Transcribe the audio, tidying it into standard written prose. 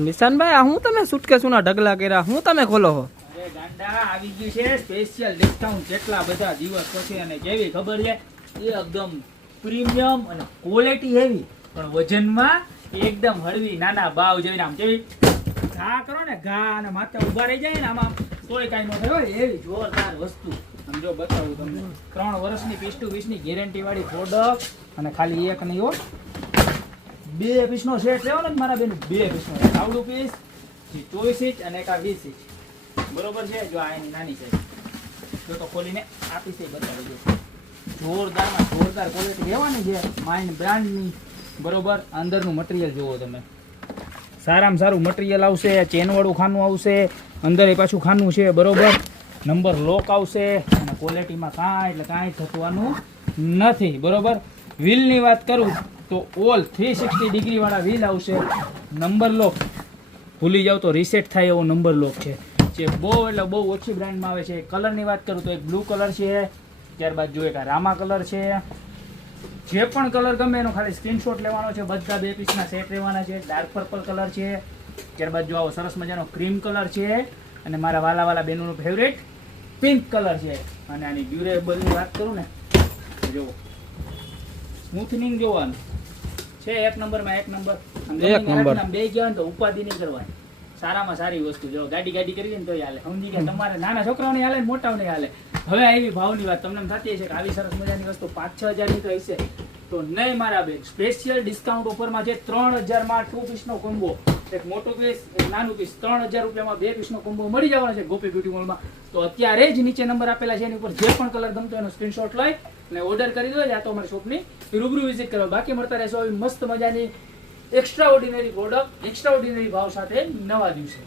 નિશાનભાઈ, આ હું તમે સુટકેસના ઢગલા કર્યા, હું તમે ખોલો છો? અરે ગાંડા, આવી ગયું છે સ્પેશિયલ ડિસ્કાઉન્ટ કેટલા બધા દિવસ પછી, અને કેવી ખબર છે, એકદમ પ્રીમિયમ અને ક્વોલિટી એવી, પણ વજનમાં એકદમ હળવી, નાના બાવ જેવી, આમ કેવી ઘા કરો ને ઘા અને માથે ઉભા રહી જાય ને આમાં તોય કાંઈ ન થાય એવી જોરદાર વસ્તુ. આમ જો બતાવું તમને, 3 વર્ષની પીસ ટુ પીસની ગેરંટી વાળી પ્રોડક્ટ, અને ખાલી એક નહીં હો, 2 પીસનો સેટ લેવો ને મારા બેન, 2 પીસનો, આવડું પીસ 24 ઇંચ અને એક આ 20 ઇંચ, બરોબર છે. જો આ એની નાની છે, જો તો ખોલીને આપી છે બતાવી દો. જોરદારમાં જોરદાર ક્વોલિટી રહેવાની છે, માઇન્ડ બ્રાન્ડની, બરોબર. અંદરનું મટીરિયલ જુઓ તમે, સારામાં સારું મટીરિયલ આવશે, ચેનવાળું ખાનું આવશે, અંદર એ પાછું ખાનું છે, બરોબર. નંબર લોક આવશે, અને ક્વોલિટીમાં કાંઈ થતું નથી, બરોબર. વ્હીલની વાત કરું તો ઓલ 360 ડિગ્રી વાળા વ્હીલ આવશે. નંબર લોક ભૂલી જાવ તો રીસેટ થાય એવો નંબર લોક છે, જે બહુ એટલે બહુ ઓછી બ્રાન્ડમાં આવે છે. કલરની વાત કરું તો એક બ્લુ કલર છે, ત્યારબાદ જો એક રામા કલર છે. જે પણ કલર ગમે એનો ખાલી સ્ક્રીનશોટ લેવાનો છે. બધા 2 પીસના સેટ રહેવાના છે. ડાર્ક પર્પલ કલર છે, ત્યારબાદ જો આવો સરસ મજાનો ક્રીમ કલર છે, અને મારા વાલા બેનોનું ફેવરેટ પિંક કલર છે. અને આની ડ્યુરેબલની વાત કરું ને, જો સ્મૂથનિંગ જોવાનું છે, એક નંબરમાં એક નંબર. બે ગયા ને તો ઉપાધિ નહીં કરવાની, સારામાં સારી વસ્તુ. જો ગાડી કરી ને તો હાલે, સમજી ગયા. તમારે નાના છોકરાઓને હાલે, મોટાઓને હાલે. હવે આવી ભાવની વાત તમને થતી છે કે આવી સરસ મજાની વસ્તુ 5-6 હજારની તો હશે, તો નહીં મારા બેન. સ્પેશિયલ ડિસ્કાઉન્ટ ઓફરમાં છે. 3000 માં 2 પીસનો કોમ્બો, એક મોટું પીસ એક નાનું પીસ, 3000 રૂપિયામાં 2 પીસનો કોમ્બો મળી જવાનો છે ગોપી બ્યુટી મોલમાં. તો અત્યારે જ નીચે નંબર આપેલા છે, એની ઉપર જે પણ કલર ગમતો એનો સ્ક્રીનશોટ લઈ અને ઓર્ડર કરી દો, યા તો અમારી શોપની રૂબરૂ વિઝિટ કરો. બાકી મળતા રહેશો આવી મસ્ત મજાની extra ordinary product, extra ordinary ભાવ સાથે નવા દિવસે.